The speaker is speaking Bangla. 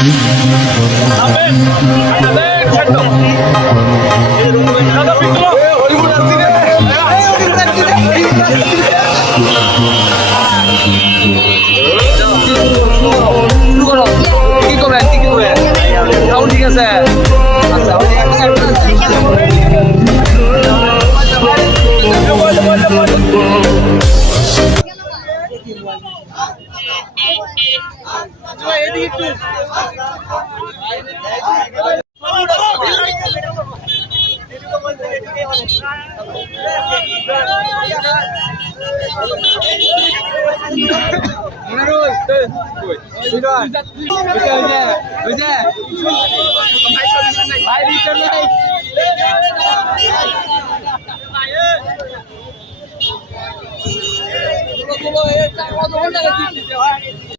কি করবেন কি করবেন ঠিক আছে ওই যে ওই যে Dulu ya, cek 续玩